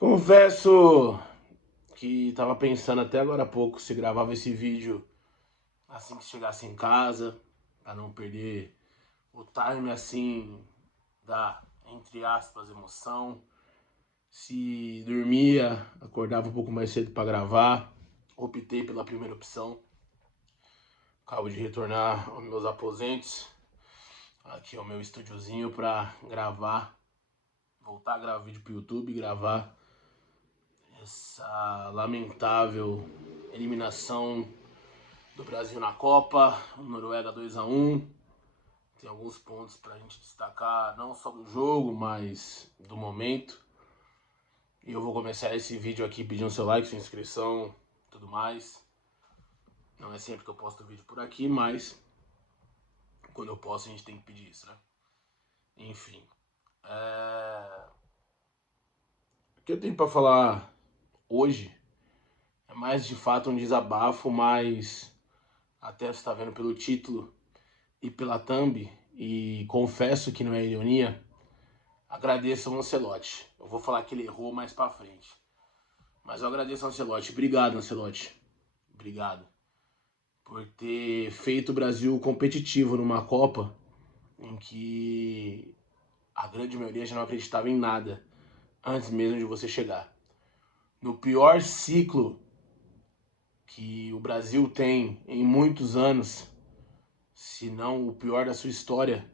Confesso que tava pensando até agora há pouco se gravava esse vídeo assim que chegasse em casa, pra não perder o time assim da, entre aspas, emoção. Se dormia, acordava um pouco mais cedo pra gravar. Optei pela primeira opção. Acabo de retornar aos meus aposentos. Aqui é o meu estúdiozinho pra gravar, voltar a gravar vídeo pro YouTube, gravar essa lamentável eliminação do Brasil na Copa, Noruega 2-1. Tem alguns pontos pra gente destacar, não só do jogo, mas do momento. E eu vou começar esse vídeo aqui pedindo seu like, sua inscrição, tudo mais. Não é sempre que eu posto vídeo por aqui, mas quando eu posto a gente tem que pedir isso, né? Enfim. O que eu tenho pra falar hoje é mais de fato um desabafo, mas até você está vendo pelo título e pela thumb, e confesso que não é ironia, agradeço ao Ancelotti. Eu vou falar que ele errou mais pra frente, mas eu agradeço ao Ancelotti. Obrigado, Ancelotti. Obrigado por ter feito o Brasil competitivo numa Copa em que a grande maioria já não acreditava em nada antes mesmo de você chegar. No pior ciclo que o Brasil tem em muitos anos, se não o pior da sua história,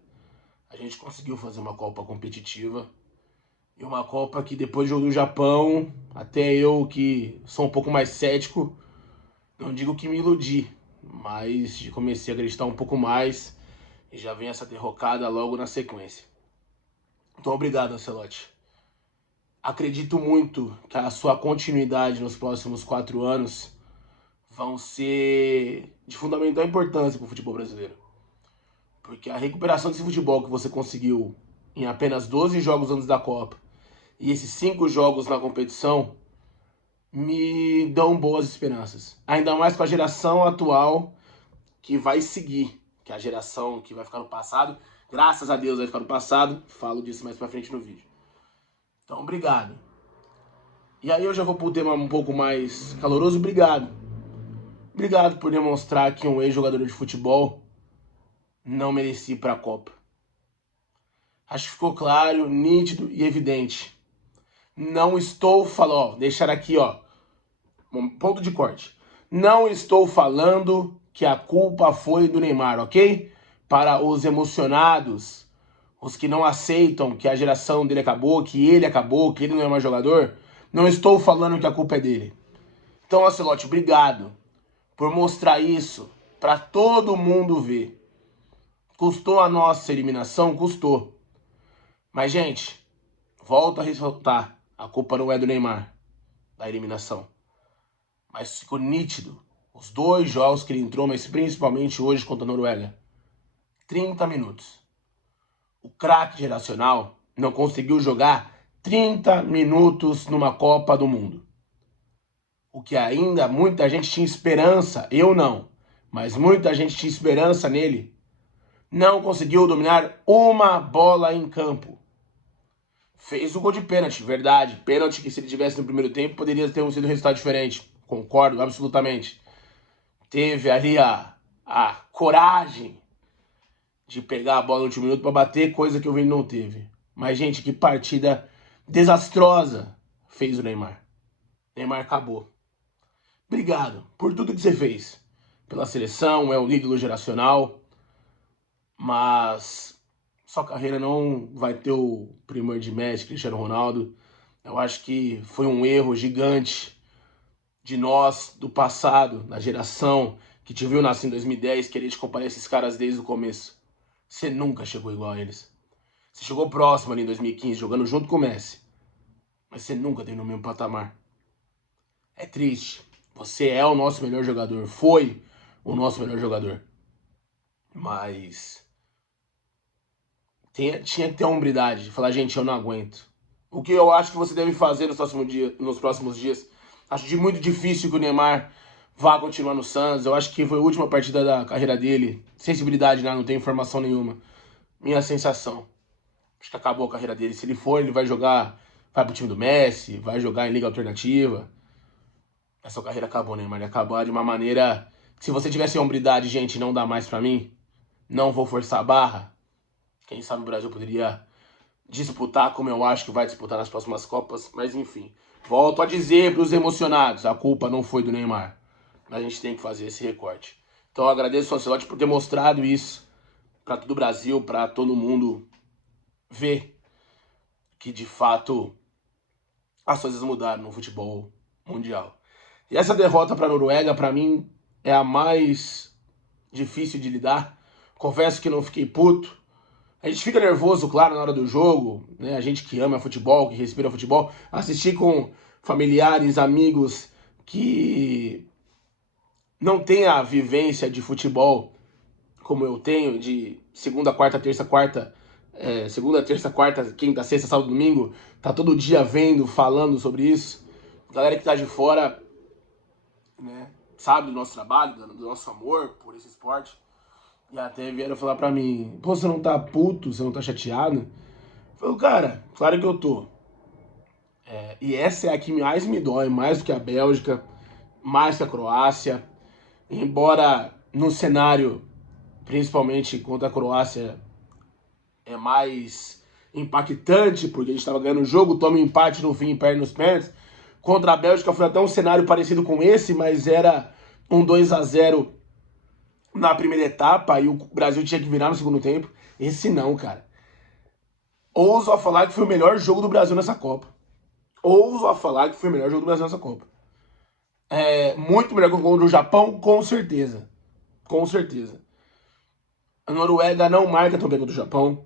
a gente conseguiu fazer uma Copa competitiva. E uma Copa que depois do jogo do Japão, até eu que sou um pouco mais cético, não digo que me iludi, mas comecei a acreditar um pouco mais e já vem essa derrocada logo na sequência. Então obrigado, Ancelotti. Acredito muito que a sua continuidade nos próximos 4 anos vão ser de fundamental importância para o futebol brasileiro. Porque a recuperação desse futebol que você conseguiu em apenas 12 jogos antes da Copa e esses 5 jogos na competição me dão boas esperanças. Ainda mais com a geração atual que vai seguir, que é a geração que vai ficar no passado. Graças a Deus vai ficar no passado. Falo disso mais pra frente no vídeo. Então, obrigado. E aí eu já vou pro tema um pouco mais caloroso. Obrigado. Obrigado por demonstrar que um ex-jogador de futebol não merecia ir pra Copa. Acho que ficou claro, nítido e evidente. Não estou falando, deixar aqui, um ponto de corte. Não estou falando que a culpa foi do Neymar, ok? Para os emocionados, os que não aceitam que a geração dele acabou, que ele não é mais jogador, não estou falando que a culpa é dele. Então, Ancelotti, obrigado por mostrar isso para todo mundo ver. Custou a nossa eliminação? Custou. Mas, gente, volto a ressaltar, a culpa não é do Neymar, da eliminação. Mas ficou nítido os 2 jogos que ele entrou, mas principalmente hoje contra a Noruega. 30 minutos. O craque geracional não conseguiu jogar 30 minutos numa Copa do Mundo. O que ainda muita gente tinha esperança, eu não, mas muita gente tinha esperança nele. Não conseguiu dominar uma bola em campo. Fez o gol de pênalti, verdade. Pênalti que se ele tivesse no primeiro tempo poderia ter sido um resultado diferente. Concordo, absolutamente. Teve ali a coragem de pegar a bola no último minuto para bater, coisa que o Vini não teve. Mas, gente, que partida desastrosa fez o Neymar. Neymar acabou. Obrigado por tudo que você fez. Pela seleção, é um ídolo geracional. Mas sua carreira não vai ter o primor de Messi, Cristiano Ronaldo. Eu acho que foi um erro gigante de nós, do passado, da geração que te viu nascer em 2010, querer te comparar esses caras desde o começo. Você nunca chegou igual a eles. Você chegou próximo ali em 2015, jogando junto com o Messi. Mas você nunca teve no mesmo patamar. É triste. Você é o nosso melhor jogador. Foi o nosso melhor jogador. Mas tinha que ter a hombridade de falar, gente, eu não aguento. O que eu acho que você deve fazer nos próximos dias. Acho de muito difícil que o Neymar vá continuar no Santos. Eu acho que foi a última partida da carreira dele. Sensibilidade, né? Não tem informação nenhuma. Minha sensação. Acho que acabou a carreira dele. Se ele for, ele vai jogar vai pro time do Messi, vai jogar em liga alternativa. Essa carreira acabou, Neymar. Acabou de uma maneira... Se você tivesse hombridade, gente, não dá mais pra mim, não vou forçar a barra. Quem sabe o Brasil poderia disputar como eu acho que vai disputar nas próximas Copas. Mas enfim, volto a dizer pros emocionados, a culpa não foi do Neymar. Mas a gente tem que fazer esse recorte. Então eu agradeço ao Ancelotti por ter mostrado isso pra todo o Brasil, pra todo mundo ver que de fato as coisas mudaram no futebol mundial. E essa derrota para a Noruega, para mim, é a mais difícil de lidar. Confesso que não fiquei puto. A gente fica nervoso, claro, na hora do jogo, né? A gente que ama futebol, que respira futebol, assistir com familiares, amigos que não tem a vivência de futebol como eu tenho, de segunda, quarta, terça, quarta, segunda, terça, quarta, quinta, sexta, sábado, domingo, tá todo dia vendo, falando sobre isso. Galera que tá de fora, né, sabe do nosso trabalho, do nosso amor por esse esporte. E até vieram falar pra mim, pô, você não tá puto, você não tá chateado? Eu falei, cara, claro que eu tô. E essa é a que mais me dói, mais do que a Bélgica, mais que a Croácia. Embora no cenário, principalmente contra a Croácia, é mais impactante, porque a gente estava ganhando o jogo, toma um empate no fim e perde nos pênaltis. Contra a Bélgica foi até um cenário parecido com esse, mas era um 2-0 na primeira etapa e o Brasil tinha que virar no segundo tempo. Esse não, cara. Ouso a falar que foi o melhor jogo do Brasil nessa Copa. Ouso a falar que foi o melhor jogo do Brasil nessa Copa. Muito melhor que o gol do Japão, com certeza. Com certeza. A Noruega não marca tão bem quanto o Japão.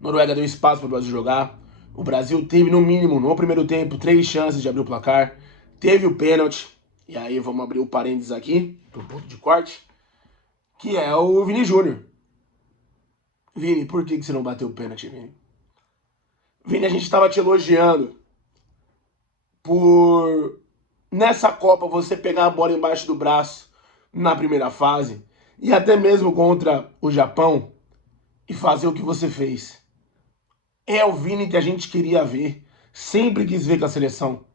A Noruega deu espaço para o Brasil jogar. O Brasil teve, no mínimo, no primeiro tempo, 3 chances de abrir o placar. Teve o pênalti. E aí vamos abrir o parênteses aqui, pro ponto de corte. Que é o Vini Júnior. Vini, por que você não bateu o pênalti, Vini? Vini, a gente estava te elogiando por, nessa Copa, você pegar a bola embaixo do braço na primeira fase. E até mesmo contra o Japão. E fazer o que você fez. É o Vini que a gente queria ver. Sempre quis ver com a seleção.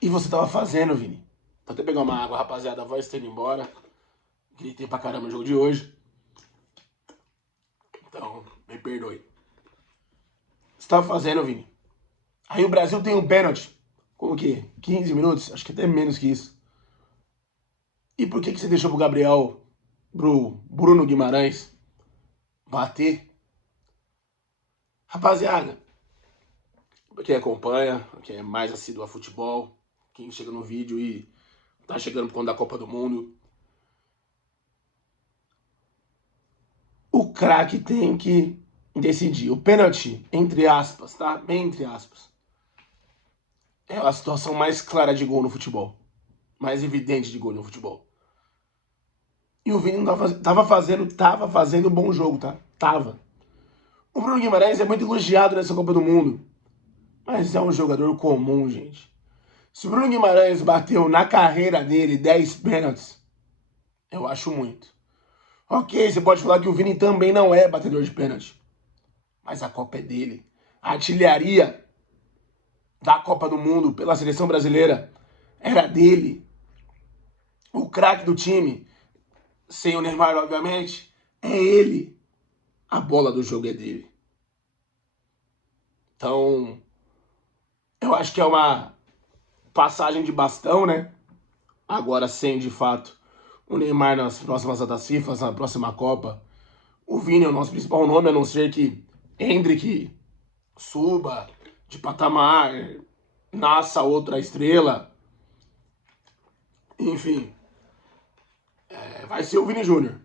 E você tava fazendo, Vini. Vou até pegar uma água, rapaziada. A voz tá indo embora. Gritei pra caramba no jogo de hoje. Então, me perdoe. Você tava fazendo, Vini. Aí o Brasil tem um pênalti. Com o quê? 15 minutos? Acho que até menos que isso. E por que você deixou pro Gabriel, pro Bruno Guimarães bater? Rapaziada, quem acompanha, quem é mais assíduo a futebol, quem chega no vídeo e tá chegando por conta da Copa do Mundo, o craque tem que decidir. O pênalti, entre aspas, tá? Bem entre aspas. É a situação mais clara de gol no futebol. Mais evidente de gol no futebol. E o Vini não tava fazendo um bom jogo, tá? Tava. O Bruno Guimarães é muito elogiado nessa Copa do Mundo. Mas é um jogador comum, gente. Se o Bruno Guimarães bateu na carreira dele 10 pênaltis, eu acho muito. Ok, você pode falar que o Vini também não é batedor de pênalti. Mas a Copa é dele. A artilharia da Copa do Mundo pela seleção brasileira era dele. O craque do time, sem o Neymar, obviamente, é ele. A bola do jogo é dele. Então, eu acho que é uma passagem de bastão, né? Agora sem, de fato, o Neymar nas próximas datas FIFA, na próxima Copa. O Vini é o nosso principal nome, a não ser que Endrick suba de patamar, nasça outra estrela. Enfim, vai ser o Vini Júnior.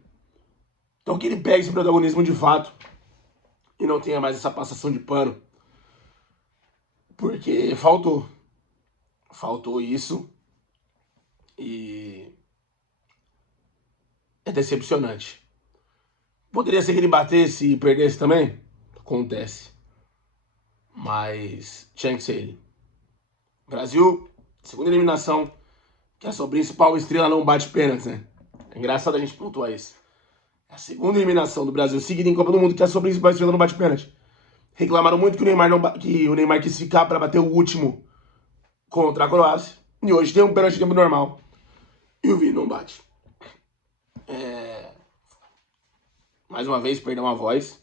Então que ele pegue esse protagonismo de fato e não tenha mais essa passação de pano. Porque faltou. Faltou isso. E é decepcionante. Poderia ser que ele batesse e perdesse também? Acontece. Mas tinha que ser ele. Brasil, segunda eliminação, que a sua principal estrela não bate pênaltis, né? É engraçado a gente pontuar isso. É a segunda eliminação do Brasil seguida em Copa do Mundo, que a sua principal estrela não bate pênalti. Reclamaram muito que o Neymar quis ficar para bater o último contra a Croácia. E hoje tem um pênalti de tempo normal. E o Vini não bate. Mais uma vez, perdeu uma voz.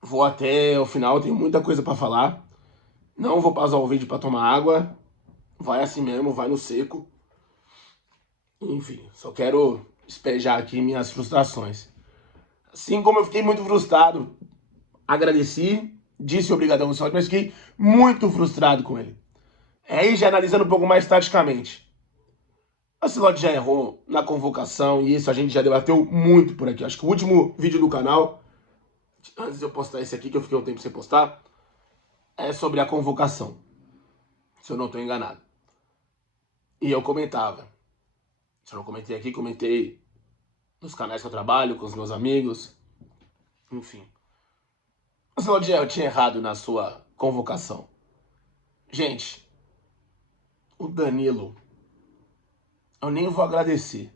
Vou até o final, tenho muita coisa para falar. Não vou pausar o vídeo para tomar água. Vai assim mesmo, vai no seco. Enfim, só quero despejar aqui minhas frustrações. Assim como eu fiquei muito frustrado, agradeci, disse obrigadão ao Ancelotti, mas fiquei muito frustrado com ele. Aí já analisando um pouco mais taticamente. O Ancelotti já errou na convocação e isso a gente já debateu muito por aqui. Acho que o último vídeo do canal, antes de eu postar esse aqui, que eu fiquei um tempo sem postar, é sobre a convocação. Se eu não estou enganado. E eu comentava. Se eu não comentei aqui, comentei nos canais que eu trabalho, com os meus amigos. Enfim. O Ancelotti já tinha errado na sua convocação. Gente, o Danilo, eu nem vou agradecer.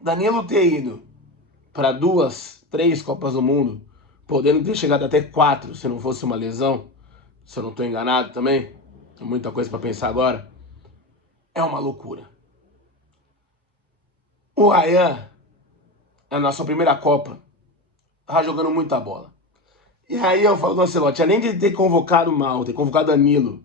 Danilo ter ido para 2, 3 Copas do Mundo, podendo ter chegado até 4, se não fosse uma lesão, se eu não estou enganado também, tem muita coisa para pensar agora, é uma loucura. O Ryan, na sua primeira Copa, tava jogando muita bola. E aí eu falo do Ancelotti, além de ter convocado mal, ter convocado Danilo,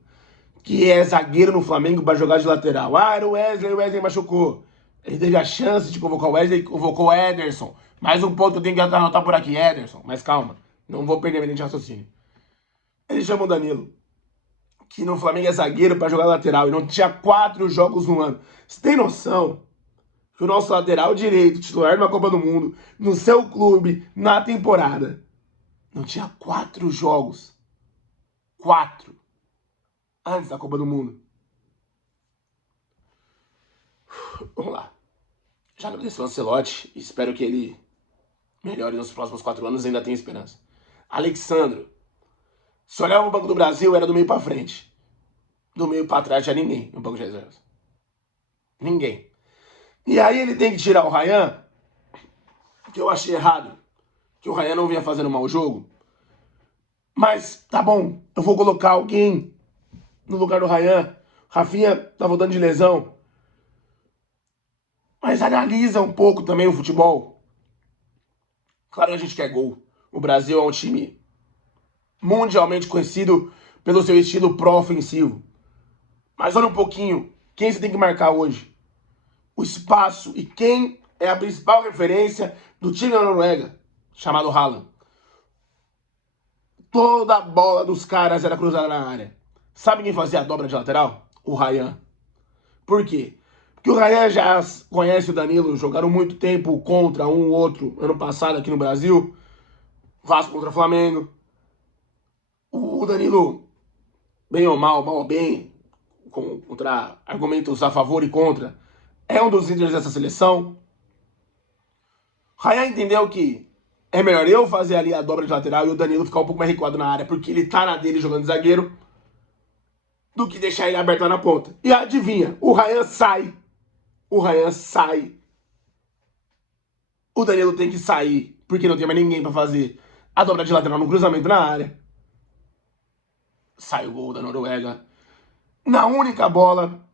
que é zagueiro no Flamengo para jogar de lateral. Ah, era o Wesley machucou. Ele teve a chance de convocar o Wesley, convocou o Ederson. Mais um ponto que eu tenho que anotar por aqui, Ederson. Mas calma, não vou perder minha linha de raciocínio. Ele chama o Danilo, que no Flamengo é zagueiro para jogar lateral, e não tinha 4 jogos no ano. Você tem noção que o nosso lateral direito, titular numa Copa do Mundo, no seu clube, na temporada, não tinha 4 jogos. 4. Antes da Copa do Mundo. Vamos lá. Já agradeci o Ancelotti e espero que ele melhore nos próximos 4 anos, ainda tenho esperança. Alexandro. Se olhar no Banco do Brasil, era do meio pra frente. Do meio pra trás tinha ninguém no banco de reservas. Ninguém. E aí ele tem que tirar o Ryan, que eu achei errado. Que o Ryan não vinha fazendo um mau jogo. Mas, tá bom, eu vou colocar alguém no lugar do Ryan. Rafinha tá voltando de lesão. Mas analisa um pouco também o futebol. Claro que a gente quer gol. O Brasil é um time mundialmente conhecido pelo seu estilo pró-ofensivo. Mas olha um pouquinho, quem você tem que marcar hoje? O espaço e quem é a principal referência do time da Noruega, chamado Haaland. Toda a bola dos caras era cruzada na área. Sabe quem fazia a dobra de lateral? O Ryan. Por quê? Porque o Ryan já conhece o Danilo, jogaram muito tempo contra um ou outro ano passado aqui no Brasil. Vasco contra Flamengo. O Danilo, bem ou mal, mal ou bem, contra argumentos a favor e contra, é um dos líderes dessa seleção. Ryan entendeu que é melhor eu fazer ali a dobra de lateral e o Danilo ficar um pouco mais recuado na área, porque ele tá na dele jogando de zagueiro, do que deixar ele aberto lá na ponta. E adivinha, o Ryan sai. O Ryan sai. O Danilo tem que sair, porque não tem mais ninguém pra fazer a dobra de lateral no cruzamento na área. Sai o gol da Noruega. Na única bola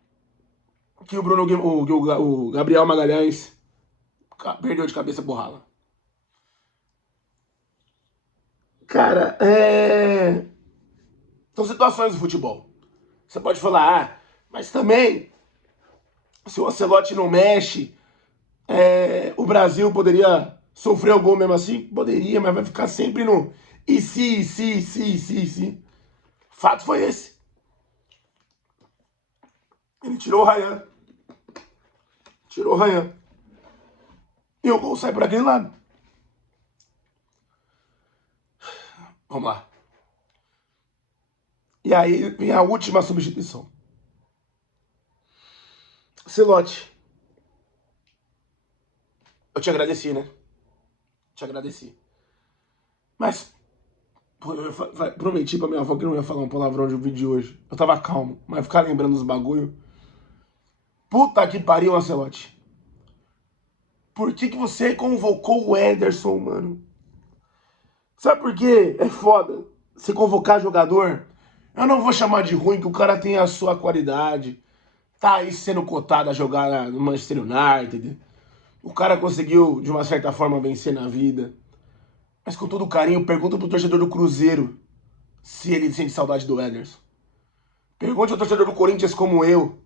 que o Gabriel Magalhães perdeu de cabeça pro Haaland. Cara, são situações do futebol. Você pode falar, mas também, se o Ancelotti não mexe, o Brasil poderia sofrer o gol mesmo assim? Poderia, mas vai ficar sempre no e se. Fato foi esse. Ele tirou o Ryan. Tirou o Ryan. E o gol sai por aquele lado. Vamos lá. E aí vem a última substituição. Ancelotti. Eu te agradeci, né? Te agradeci. Mas eu prometi pra minha avó que não ia falar um palavrão de um vídeo de hoje. Eu tava calmo, mas ficar lembrando dos bagulho. Puta que pariu, Ancelotti. Por que você convocou o Ederson, mano? Sabe por quê? É foda. Se convocar jogador, eu não vou chamar de ruim, que o cara tem a sua qualidade. Tá aí sendo cotado a jogar no Manchester United. O cara conseguiu, de uma certa forma, vencer na vida. Mas com todo carinho, pergunta pro torcedor do Cruzeiro se ele sente saudade do Ederson. Pergunte ao torcedor do Corinthians como eu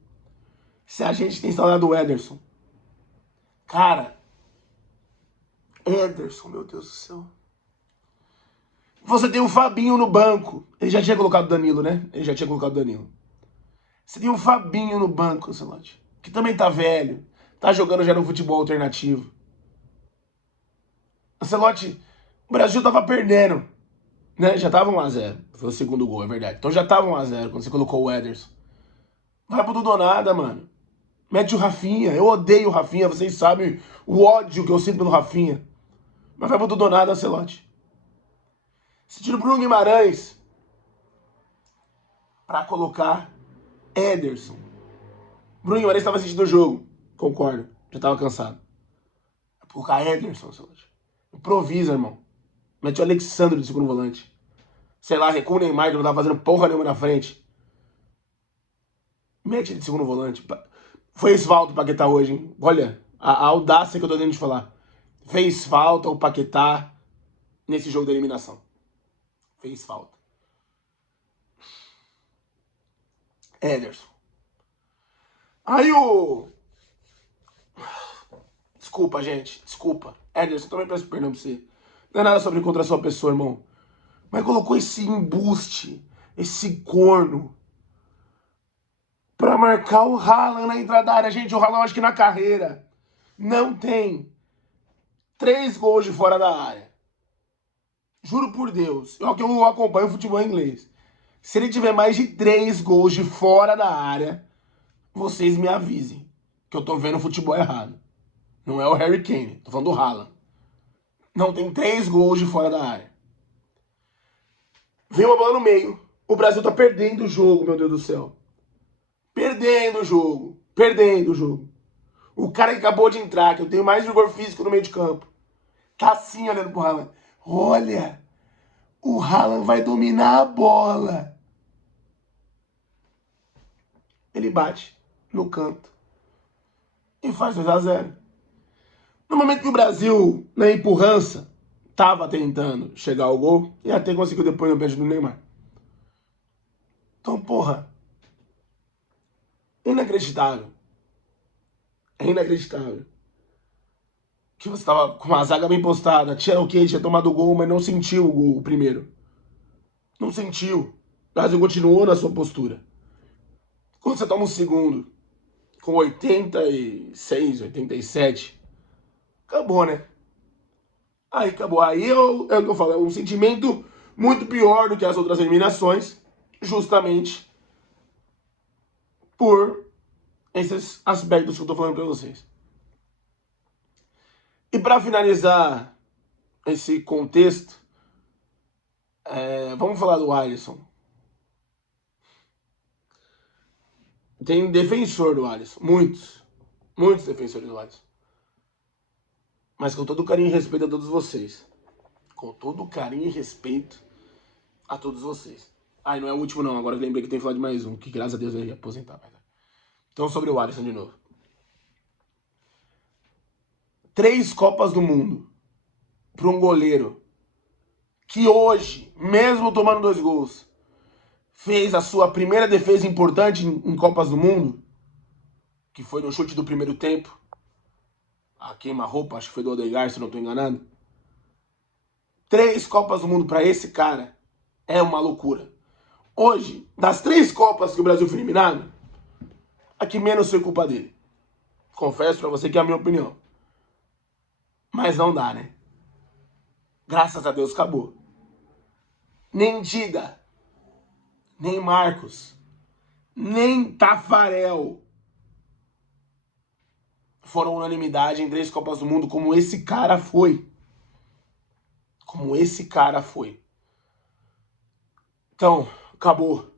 se a gente tem saudade do Ederson. Cara, Ederson, meu Deus do céu. Você tem o Fabinho no banco. Ele já tinha colocado o Danilo, né? Ele já tinha colocado o Danilo. Você tem o Fabinho no banco, Ancelotti, que também tá velho. Tá jogando já no futebol alternativo. Ancelotti, o Brasil tava perdendo, né? Já tava 1-0. Foi o segundo gol, é verdade. Então já tava 1-0 quando você colocou o Ederson. Vai pro tudo ou nada, mano. Mete o Rafinha. Eu odeio o Rafinha, vocês sabem o ódio que eu sinto pelo Rafinha. Mas vai pro tudo ou nada, Ancelotti. Você tira o Bruno Guimarães pra colocar Ederson. Bruno Guimarães estava assistindo o jogo. Concordo. Já tava cansado. Vai colocar Ederson, Ancelotti. Improvisa, irmão. Mete o Alexandre de segundo volante. Sei lá, recua o Neymar, que não tava fazendo porra nenhuma na frente. Mete ele de segundo volante. Fez falta o Paquetá hoje, hein? Olha, a audácia que eu tô tendo de falar. Fez falta o Paquetá nesse jogo da eliminação. Fez falta. Ederson. Aí o... Desculpa, gente. Desculpa. Ederson, também peço perdão pra você. Não é nada sobre contra a sua pessoa, irmão. Mas colocou esse embuste, esse corno, pra marcar o Haaland na entrada da área. Gente, o Haaland, acho que na carreira, não tem 3 gols de fora da área. Juro por Deus. Eu que eu acompanho o futebol inglês. Se ele tiver mais de 3 gols de fora da área, vocês me avisem. Que eu tô vendo o futebol errado. Não é o Harry Kane, tô falando do Haaland. Não tem 3 gols de fora da área. Vem uma bola no meio. O Brasil tá perdendo o jogo, meu Deus do céu. Perdendo o jogo. Perdendo o jogo. O cara que acabou de entrar, que eu tenho mais vigor físico no meio de campo, tá assim olhando pro Haaland. Olha, o Haaland vai dominar a bola. Ele bate no canto e faz 2-0. No momento que o Brasil, na empurrança, tava tentando chegar ao gol, e até conseguiu depois no pênalti do Neymar. Então, porra, inacreditável. É inacreditável. Que você tava com uma zaga bem postada, tinha o quê? Tinha tomado o gol, mas não sentiu o gol, o primeiro. Não sentiu. O Brasil continuou na sua postura. Quando você toma um segundo, com 86, 87, acabou, né? Aí acabou. Aí é o que eu falo, é um sentimento muito pior do que as outras eliminações, justamente por esses aspectos que eu tô falando pra vocês. E para finalizar esse contexto, vamos falar do Alisson. Tem defensor do Alisson, muitos defensores do Alisson. Mas com todo carinho e respeito a todos vocês. Com todo carinho e respeito a todos vocês. Ah, e não é o último não, agora eu lembrei que tem que falar de mais um, que graças a Deus eu ia aposentar. Então sobre o Alisson de novo. 3 Copas do Mundo para um goleiro que hoje, mesmo tomando 2 gols, fez a sua primeira defesa importante em Copas do Mundo, que foi no chute do primeiro tempo, a queima-roupa, acho que foi do Odegaard, se não estou enganado. 3 Copas do Mundo para esse cara é uma loucura. Hoje, das 3 Copas que o Brasil foi eliminado, a que menos foi culpa dele. Confesso para você que é a minha opinião. Mas não dá, né? Graças a Deus acabou. Nem Dida, nem Marcos, nem Tafarel foram unanimidade em 3 Copas do Mundo como esse cara foi. Como esse cara foi. Então, acabou.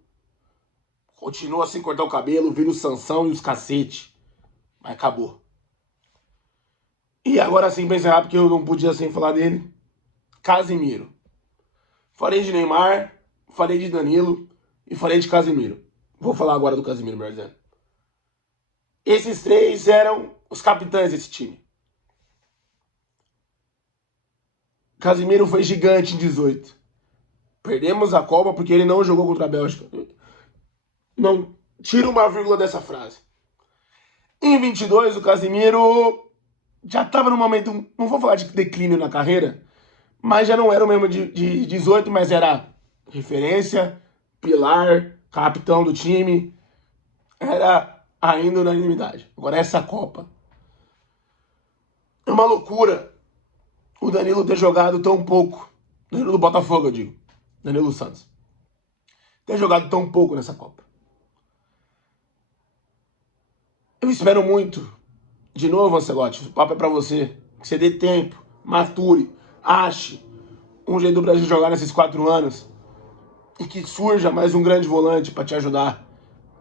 Continua sem cortar o cabelo, vira o Sansão e os cacete. Mas acabou. E agora sim, pra encerrar, porque eu não podia sem falar dele, Casemiro. Falei de Neymar, falei de Danilo e falei de Casemiro. Vou falar agora do Casemiro, melhor dizendo. Esses três eram os capitães desse time. Casemiro foi gigante em 18. Perdemos a Copa porque ele não jogou contra a Bélgica. Não tira uma vírgula dessa frase. Em 22, o Casemiro já estava no momento, não vou falar de declínio na carreira, mas já não era o mesmo de 18, mas era referência, pilar, capitão do time. Era ainda unanimidade. Agora essa Copa. É uma loucura o Danilo ter jogado tão pouco. Danilo do Botafogo, eu digo. Danilo Santos. Ter jogado tão pouco nessa Copa. Eu espero muito. De novo, Ancelotti, o papo é pra você. Que você dê tempo, mature, ache um jeito do Brasil jogar nesses 4 anos e que surja mais um grande volante pra te ajudar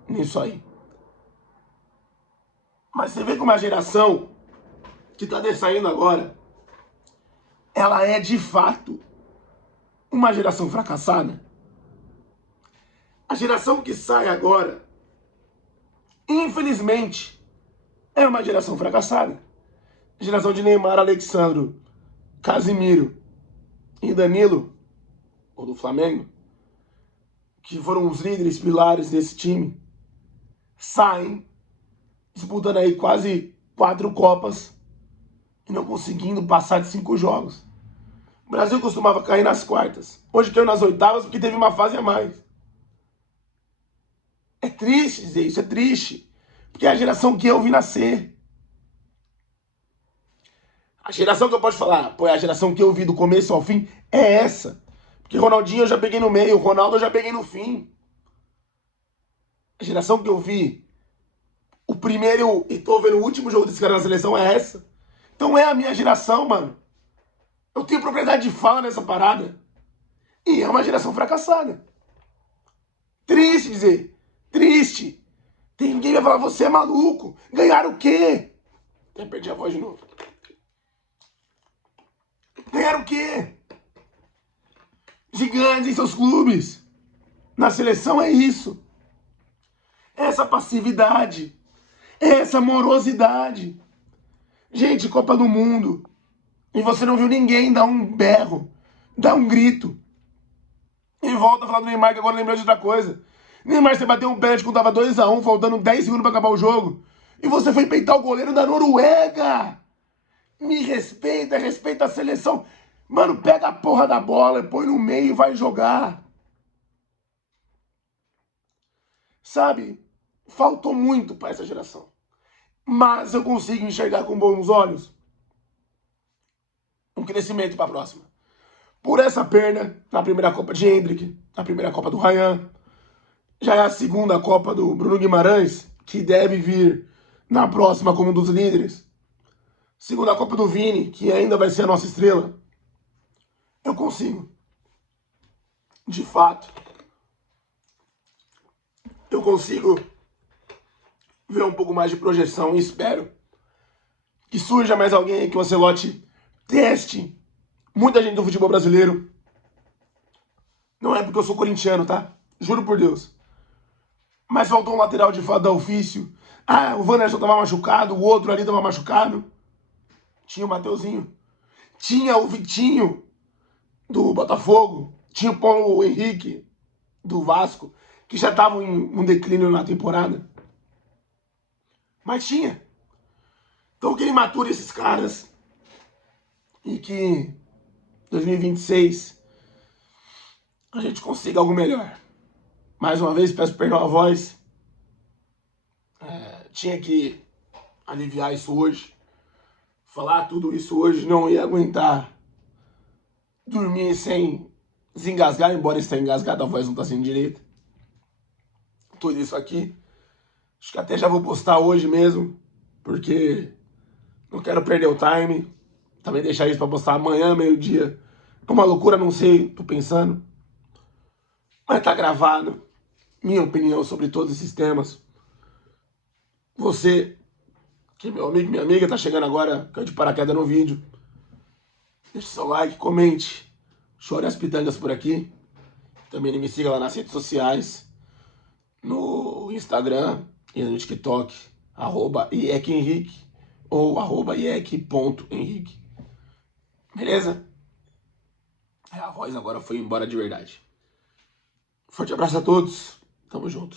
nisso aí. Mas você vê como a geração que tá saindo agora, ela é de fato uma geração fracassada. A geração que sai agora, infelizmente, é uma geração fracassada. A geração de Neymar, Alexandro, Casemiro e Danilo, ou do Flamengo, que foram os líderes pilares desse time, saem disputando aí quase 4 Copas e não conseguindo passar de 5 jogos. O Brasil costumava cair nas quartas. Hoje caiu nas oitavas porque teve uma fase a mais. É triste dizer isso, é triste. Porque é a geração que eu vi nascer. A geração que eu posso falar, pô, é a geração que eu vi do começo ao fim, é essa. Porque Ronaldinho eu já peguei no meio, Ronaldo eu já peguei no fim. A geração que eu vi o primeiro e tô vendo o último jogo desse cara na seleção é essa. Então é a minha geração, mano. Eu tenho propriedade de fala nessa parada. E é uma geração fracassada. Triste dizer. Triste. Tem ninguém vai falar, você é maluco. Ganharam o quê? Até perdi a voz de novo. Ganharam o quê? Gigantes em seus clubes. Na seleção é isso. Essa passividade. Essa morosidade. Gente, Copa do Mundo. E você não viu ninguém dar um berro, dar um grito. E volta a falar do Neymar, que agora lembrou de outra coisa. Neymar, você bateu um pênalti quando tava 2-1, faltando 10 segundos pra acabar o jogo. E você foi peitar o goleiro da Noruega. Me respeita, respeita a seleção. Mano, pega a porra da bola, põe no meio e vai jogar. Sabe? Faltou muito pra essa geração. Mas eu consigo enxergar com bons olhos um crescimento pra próxima. Por essa perna, na primeira Copa de Hendrick, na primeira Copa do Ryan, já é a segunda Copa do Bruno Guimarães, que deve vir na próxima como um dos líderes. Segunda Copa do Vini, que ainda vai ser a nossa estrela. Eu consigo. De fato. Eu consigo ver um pouco mais de projeção e espero que surja mais alguém aí que o Ancelotti teste muita gente do futebol brasileiro. Não é porque eu sou corintiano, tá? Juro por Deus. Mas faltou um lateral de fato da ofício. Ah, o Wanderson tava machucado, o outro ali tava machucado. Tinha o Mateuzinho. Tinha o Vitinho do Botafogo. Tinha o Paulo Henrique do Vasco, que já estavam em um declínio na temporada. Mas tinha. Então que ele mature esses caras e que 2026 a gente consiga algo melhor. Mais uma vez, peço perdão à voz. Tinha que aliviar isso hoje. Falar tudo isso hoje, não ia aguentar dormir sem desengasgar, embora esteja engasgado, a voz não está sendo direita. Tudo isso aqui. Acho que até já vou postar hoje mesmo, porque não quero perder o time. Também deixar isso para postar amanhã, meio-dia. É uma loucura, não sei, tô pensando. Mas tá gravado. Minha opinião sobre todos esses temas. Você, que é meu amigo, minha amiga, tá chegando agora, caiu de paraquedas no vídeo. Deixe seu like, comente. Chore as pitangas por aqui. Também me siga lá nas redes sociais, no Instagram e no TikTok, @IECHenrique ou @IEC.Henrique. Beleza? A voz agora foi embora de verdade. Forte abraço a todos. Tamo junto.